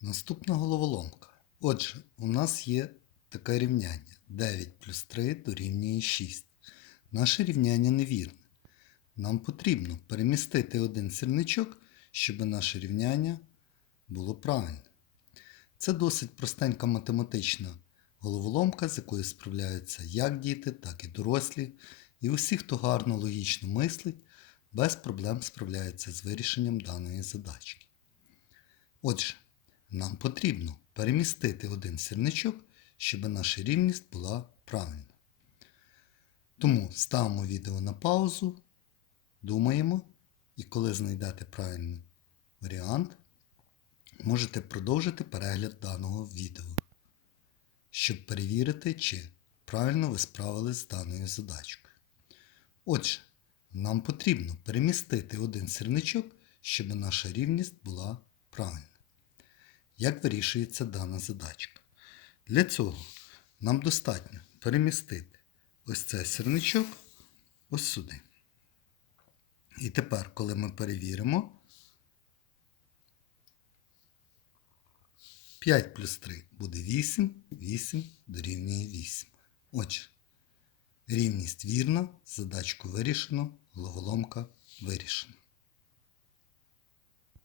Наступна головоломка. Отже, у нас є таке рівняння. 9 плюс 3 дорівнює 6. Наше рівняння невірне. Нам потрібно перемістити один сірничок, щоб наше рівняння було правильне. Це досить простенька математична головоломка, з якою справляються як діти, так і дорослі. І усі, хто гарно логічно мислить, без проблем справляється з вирішенням даної задачки. Отже, нам потрібно перемістити один сірничок, щоб наша рівність була правильна. Тому ставимо відео на паузу, думаємо, і коли знайдете правильний варіант, можете продовжити перегляд даного відео, щоб перевірити, чи правильно ви справились з даною задачкою. Отже, нам потрібно перемістити один сірничок, щоб наша рівність була правильна. Як вирішується дана задачка? Для цього нам достатньо перемістити ось цей сірничок ось сюди. І тепер, коли ми перевіримо, 5 плюс 3 буде 8, 8 дорівнює 8. Отже, рівність вірна, задачку вирішено, головоломка вирішена.